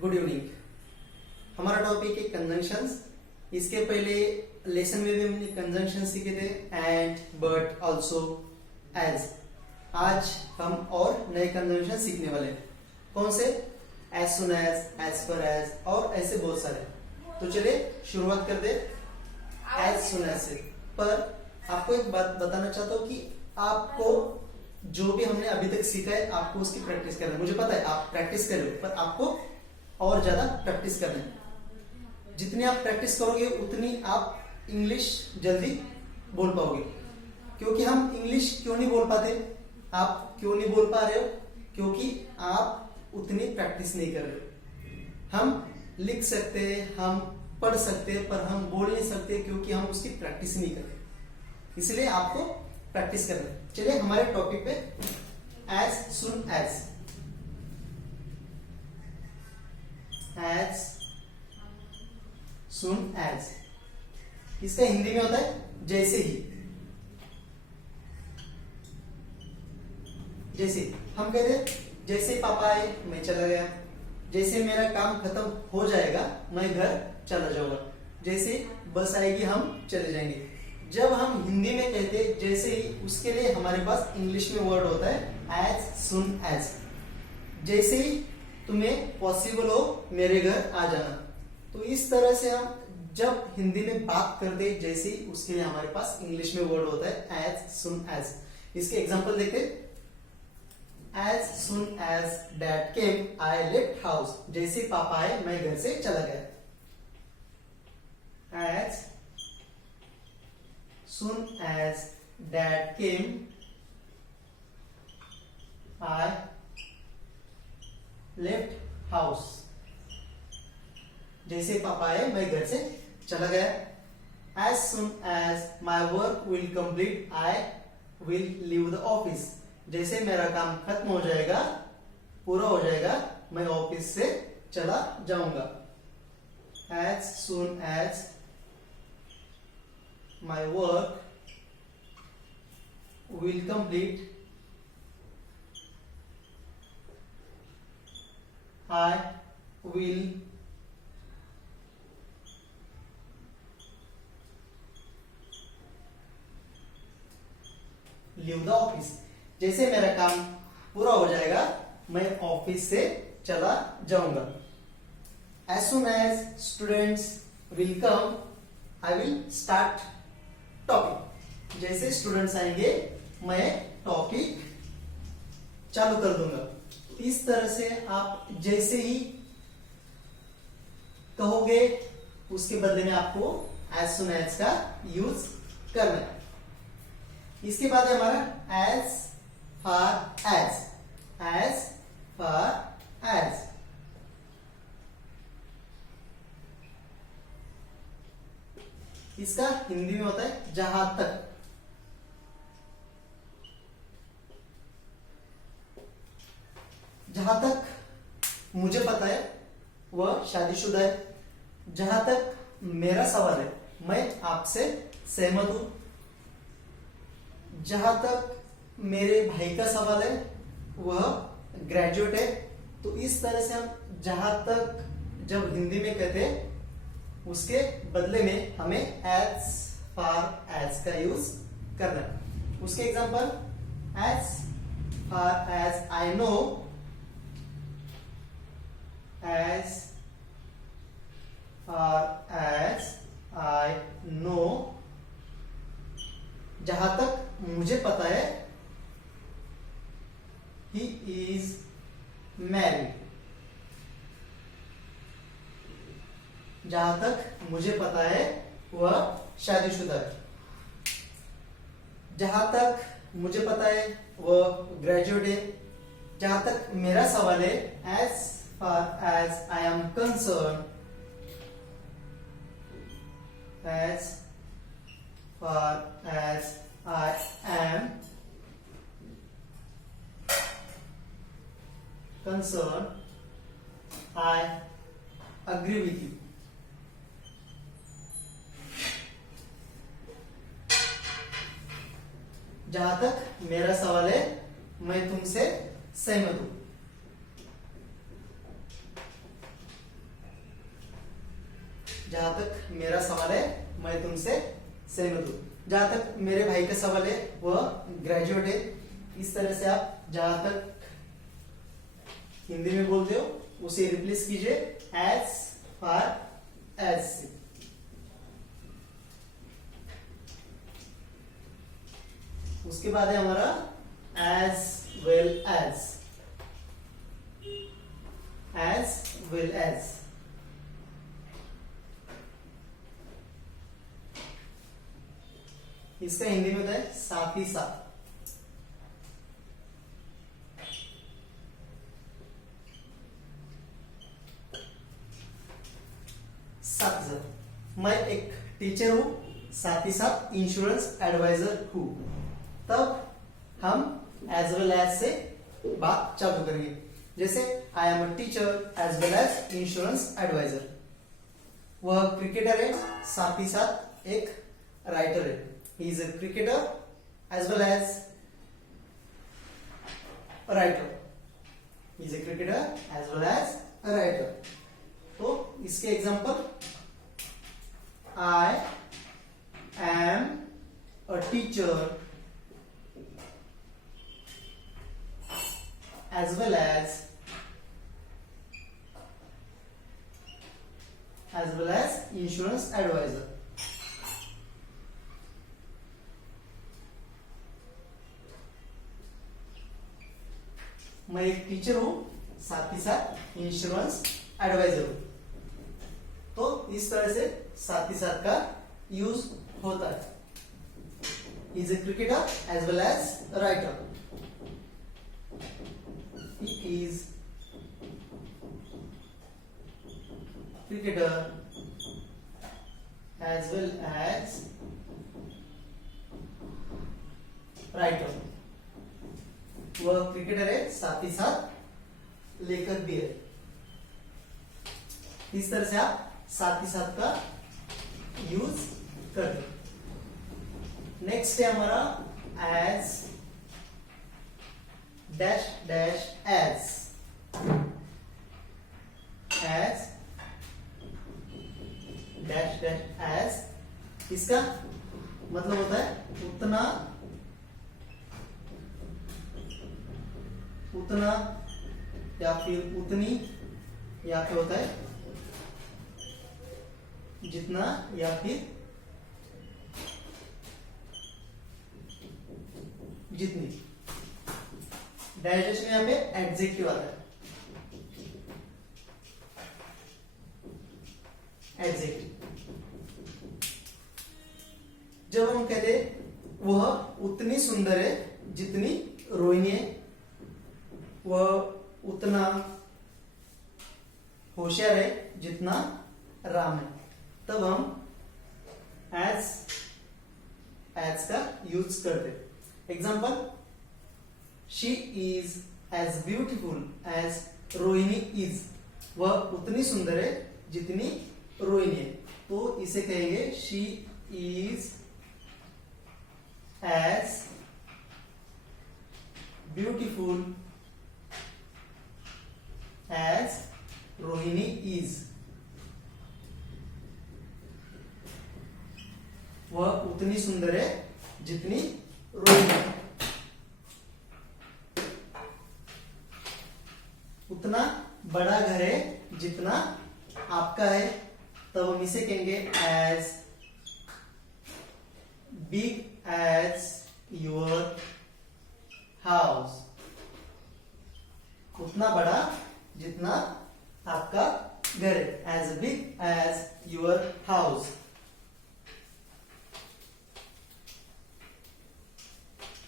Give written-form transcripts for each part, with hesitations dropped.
Good evening. हमारा topic है conjunctions. इसके पहले लेसन में भी हमने कंजंक्शन सीखे थे, एंड, बट, ऑल्सो, एज। आज हम और नए कंजंक्शन सीखने वाले हैं। कौन से? एज सुन एज पर एज, और ऐसे बहुत सारे। तो चलिए शुरुआत कर दे एज सुन एज से। पर आपको एक बात बताना चाहता हूँ कि आपको जो भी हमने अभी तक सीखा है आपको उसकी प्रैक्टिस करना है। मुझे पता है आप प्रैक्टिस कर रहे हो, पर आपको और ज्यादा प्रैक्टिस करना है। जितनी आप प्रैक्टिस करोगे उतनी आप इंग्लिश जल्दी बोल पाओगे। क्योंकि हम इंग्लिश क्यों नहीं बोल पाते? आप क्यों नहीं बोल पा रहे हो? क्योंकि आप उतनी प्रैक्टिस नहीं कर रहे हो। हम लिख सकते हैं, हम पढ़ सकते हैं, पर हम बोल नहीं सकते क्योंकि हम उसकी प्रैक्टिस नहीं करते। इसलिए आपको प्रैक्टिस करना है। चलिए हमारे टॉपिक पे as soon as. As soon as इसका हिंदी में होता है जैसे ही। जैसे हम कहते हैं जैसे पापा आए मैं चला गया, जैसे मेरा काम खत्म हो जाएगा मैं घर चला जाऊंगा, जैसे बस आएगी हम चले जाएंगे। जब हम हिंदी में कहते हैं जैसे ही, उसके लिए हमारे पास इंग्लिश में वर्ड होता है एज सुन एज। जैसे ही तुम्हें पॉसिबल हो मेरे घर आ जाना। तो इस तरह से हम जब हिंदी में बात करते हैं जैसे ही, उसके लिए हमारे पास इंग्लिश में वर्ड होता है एज सुन एज। इसके एग्जांपल देखते। As soon as dad came I left house. जैसे पापा आए मैं घर से चला गया। एज soon as dad came, I left house. जैसे पापा आए मैं घर से चला गया। As soon as my work will complete, I will leave the office. जैसे मेरा काम खत्म हो जाएगा, पूरा हो जाएगा, मैं ऑफिस से चला जाऊंगा। As soon as my work will complete, I will leave the office. जैसे मेरा काम पूरा हो जाएगा मैं ऑफिस से चला जाऊंगा। As soon as students will come, I will start topic. जैसे स्टूडेंट्स आएंगे मैं टॉपिक चालू कर दूंगा। इस तरह से आप जैसे ही कहोगे उसके बदले में आपको एज सुन एज का यूज करना है। इसके बाद है हमारा as far as. As far as इसका हिंदी में होता है जहां तक। जहां तक मुझे पता है वह शादीशुदा है। जहां तक मेरा सवाल है मैं आपसे सहमत हूं। जहां तक मेरे भाई का सवाल है वह ग्रेजुएट है। तो इस तरह से हम जहां तक जब हिंदी में कहते हैं उसके बदले में हमें एज फार एज का यूज करना है। उसके example as far as I know, as far as I know, जहां तक मुझे पता है ही इज मैरिड। जहां तक मुझे पता है वह शादीशुदा है। जहां तक मुझे पता है वह ग्रेजुएट है। जहां तक मेरा सवाल है as far as I am concerned, as far as I am concerned, I agree with you. जहां तक मेरा सवाल है मैं तुमसे सहमत हूं। जहां तक मेरा सवाल है मैं तुमसे सहमत हूं। जहां तक मेरे भाई का सवाल है वह ग्रेजुएट है। इस तरह से आप जहां तक हिंदी में बोलते हो उसे रिप्लेस कीजिए एज फार एज से। उसके बाद है हमारा as well as. As well as इसका हिंदी में होता है साथ ही साथ। साथ ही साथ मैं एक टीचर हूं, साथ ही साथ इंश्योरेंस एडवाइजर हूं। तब हम एज वेल एज से बात चालू करेंगे। जैसे I am a teacher as well as insurance advisor. वह क्रिकेटर है, साथ ही साथ एक राइटर है। He is a cricketer as well as a writer. He is a cricketer as well as a writer. तो इसके example I am a teacher as well as insurance advisor. मैं एक टीचर हूं, साथ ही साथ इंश्योरेंस एडवाइजर हूं। तो इस तरह से साथ ही साथ का यूज होता है। Is a cricketer as well as writer. He is cricketer as well as writer. वह क्रिकेटर है, साथ ही साथ लेखक भी है। इस तरह से आप साथ ही साथ का यूज करते। नेक्स्ट है हमारा as dash dash as. As dash dash as इसका मतलब होता है उतना उतना या फिर उतनी, या फिर होता है जितना या फिर जितनी। डाइजेशन में यहाँ पे एडजेक्टिव आता है। एडजेक्टिव जब हम कहते वह उतनी सुंदर है जितनी रोहिणी है, वह उतना होशियार है जितना राम है, तब हम एज का यूज करते। Example, she is as beautiful as Rohini is. वह उतनी सुंदर है जितनी रोहिणी है, तो इसे कहेंगे she is as beautiful as Rohini is. वह उतनी सुंदर है जितनी रोहिणी है। उतना बड़ा घर है जितना आपका है, तब हम इसे कहेंगे as big as your house. उतना बड़ा जितना आपका घर है, as big as your house.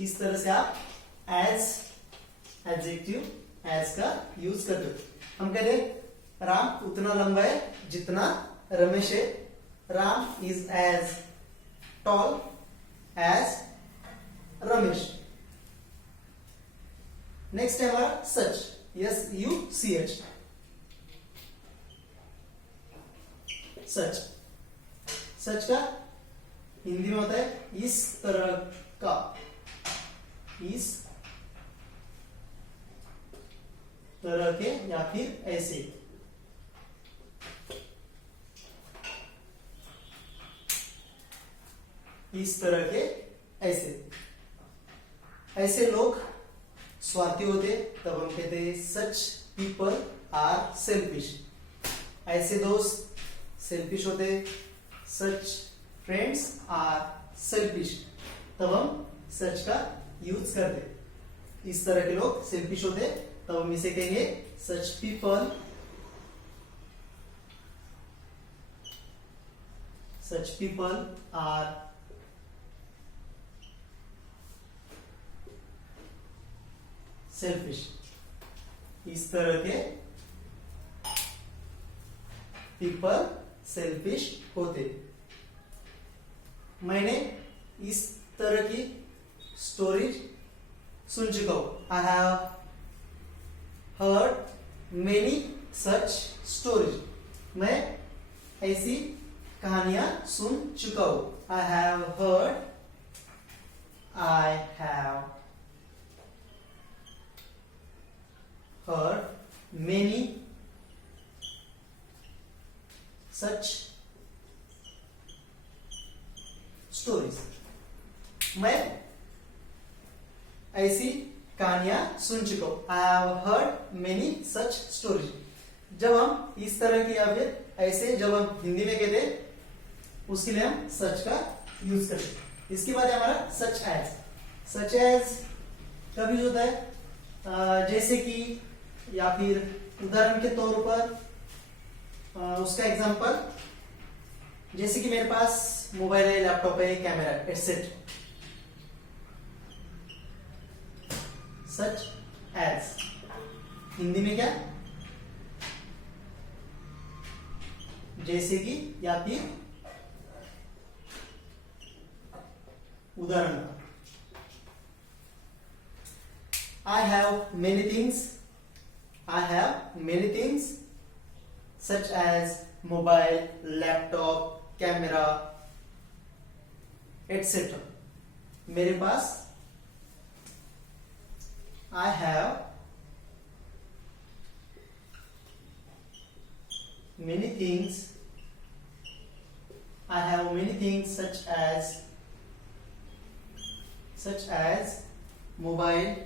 इस तरह से आप एज एडजेक्टिव एज का यूज करते हो। हम कहते हैं राम उतना लंबा है जितना रमेश है। Ram is as tall as Ramesh. Next है हमारा सच। SUCH। सच। सच का हिंदी में होता है इस तरह का। इस तरह के या फिर ऐसे। इस तरह के ऐसे ऐसे लोग स्वार्थी होते, तब हम कहते हैं सच पीपल आर सेल्फिश। ऐसे दोस्त सेल्फिश होते, सच फ्रेंड्स आर सेल्फिश, तब हम सच का यूज करते। इस तरह के लोग सेल्फिश होते, तब हम इसे कहेंगे सच पीपल आर सेल्फिश। इस तरह के पीपल सेल्फिश होते। मैंने इस तरह की स्टोरीज सुन चुका हूं। I have heard many such stories. मैं ऐसी कहानियां सुन चुका हूं। I have heard many such stories. मैं ऐसी कहानियां सुन चुका हूं। I have heard many such stories. जब हम इस तरह की या फिर ऐसे जब हम हिंदी में कहते उसके लिए हम सच का यूज करते। इसके बाद हमारा सच एज कब यूज होता है? जैसे कि या फिर उदाहरण के तौर पर उसका एग्जांपल, जैसे कि मेरे पास मोबाइल है, लैपटॉप है, camera et cetera. Such as Hindi में क्या? जैसे कि या फिर उदाहरण। I have many things such as mobile, laptop, camera, etc. मेरे पास I have many things such as mobile,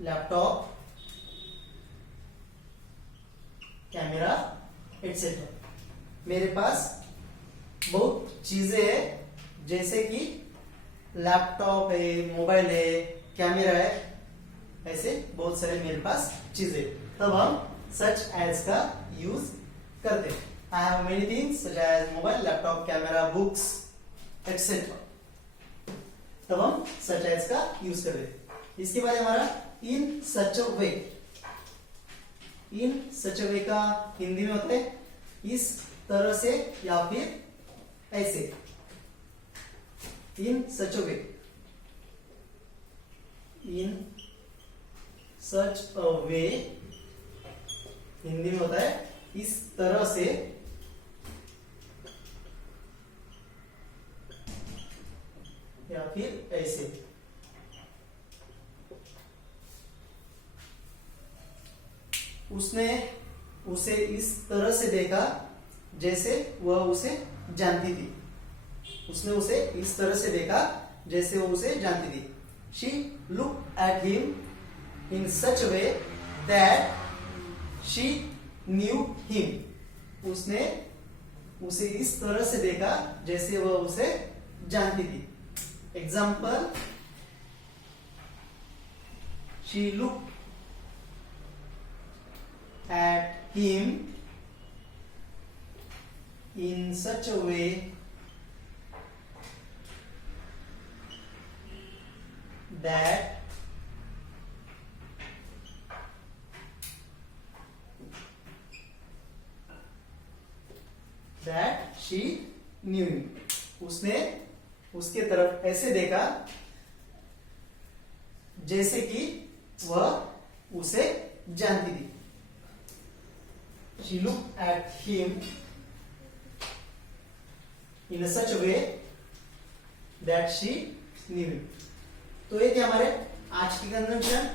laptop, camera etcetera. मेरे पास बहुत चीजें हैं, जैसे कि लैपटॉप है, मोबाइल है, कैमरा है, ऐसे बहुत सारे मेरे पास चीजें। तब हम सच एज का यूज करते हैं। I have many things such as mobile, laptop, camera, books et cetera. तब हम सच एज का यूज करते हैं। इसके बाद हमारा इन सच अ वे का हिंदी में होता है इस तरह से या फिर ऐसे। इन सच अ वे हिंदी में होता है इस तरह से या फिर ऐसे। उसने उसे इस तरह से देखा जैसे वह उसे जानती थी। उसने उसे इस तरह से देखा जैसे वह उसे जानती थी। She looked at him in such a way that she knew him. उसने उसे इस तरह से देखा जैसे वह उसे जानती थी। Example, she looked at him in such a way that she knew him. उसने उसके तरफ ऐसे देखा जैसे कि वह उसे जानती थी। She looked at him in such a way that she knew him. तो ये थे हमारे आज की कंजंक्शन।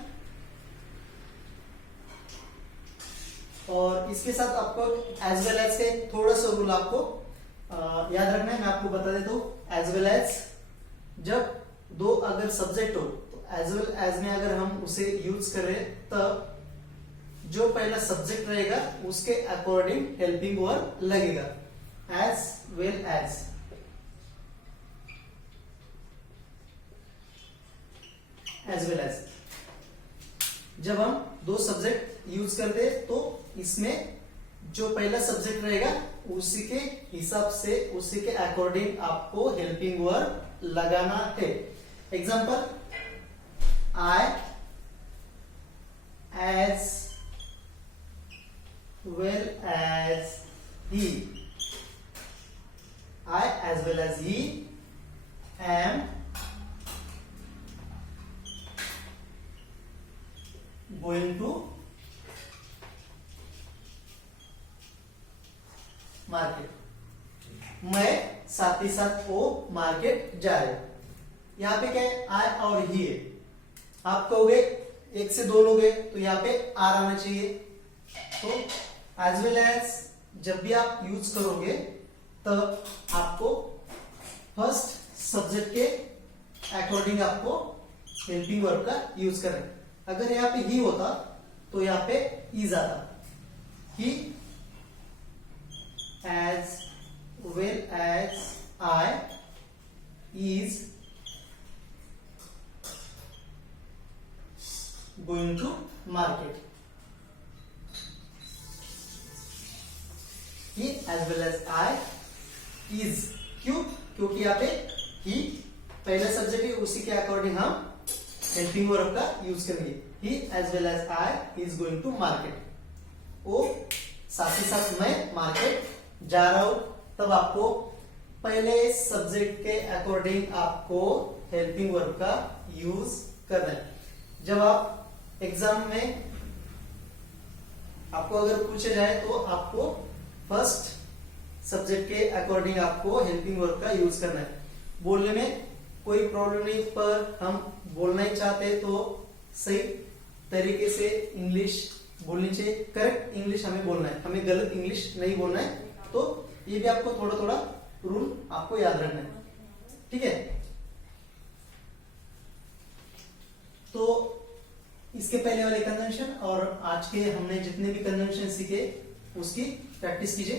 और इसके साथ आपको एज वेल एज के थोड़ा सा रूल आपको याद रखना है, मैं आपको बता देता हूं एज वेल एज। जब दो अगर सब्जेक्ट हो तो एज वेल एज में अगर हम उसे यूज करें तब जो पहला सब्जेक्ट रहेगा उसके अकॉर्डिंग हेल्पिंग वर्ब लगेगा। As well as, as well as. जब हम दो सब्जेक्ट यूज करते तो इसमें जो पहला सब्जेक्ट रहेगा उसी के हिसाब से, उसी के अकॉर्डिंग आपको हेल्पिंग वर्ब लगाना है। Example, I as well as he, I as well as he am going to market. मैं साथ ही साथ वो मार्केट जा रहे। यहाँ पे क्या है, आई और ही है। आप कहोगे एक से दो लोग है तो यहाँ पे आर आना चाहिए। तो एज वेल एज जब भी आप यूज करोगे तब आपको फर्स्ट सब्जेक्ट के अकॉर्डिंग आपको हेल्पिंग वर्ब का यूज करना है। अगर यहाँ पे ही होता तो यहाँ पे इज आता। He as well as I is going to market. He as well as I is, क्यों? क्योंकि यहाँ पे ही पहला सब्जेक्ट है, उसी के अकॉर्डिंग हम हेल्पिंग वर्ब का यूज करेंगे। He as well as I is going to market. वो साथ ही साथ मैं मार्केट जा रहा हूं। तब आपको पहले सब्जेक्ट के अकॉर्डिंग आपको हेल्पिंग वर्ब का यूज करना है। जब आप एग्जाम में आपको अगर पूछे जाए तो आपको फर्स्ट सब्जेक्ट के अकॉर्डिंग आपको हेल्पिंग वर्ब का यूज करना है। बोलने में कोई प्रॉब्लम नहीं, पर हम बोलना ही चाहते तो सही तरीके से इंग्लिश बोलनी चाहिए। करेक्ट इंग्लिश हमें बोलना है, हमें गलत इंग्लिश नहीं बोलना है। तो ये भी आपको थोड़ा थोड़ा रूल आपको याद रखना है, ठीक है। तो इसके पहले वाले कन्वेंशन और आज के हमने जितने भी कन्वेंशन सीखे उसकी प्रैक्टिस कीजिए।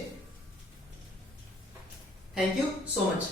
Thank you so much.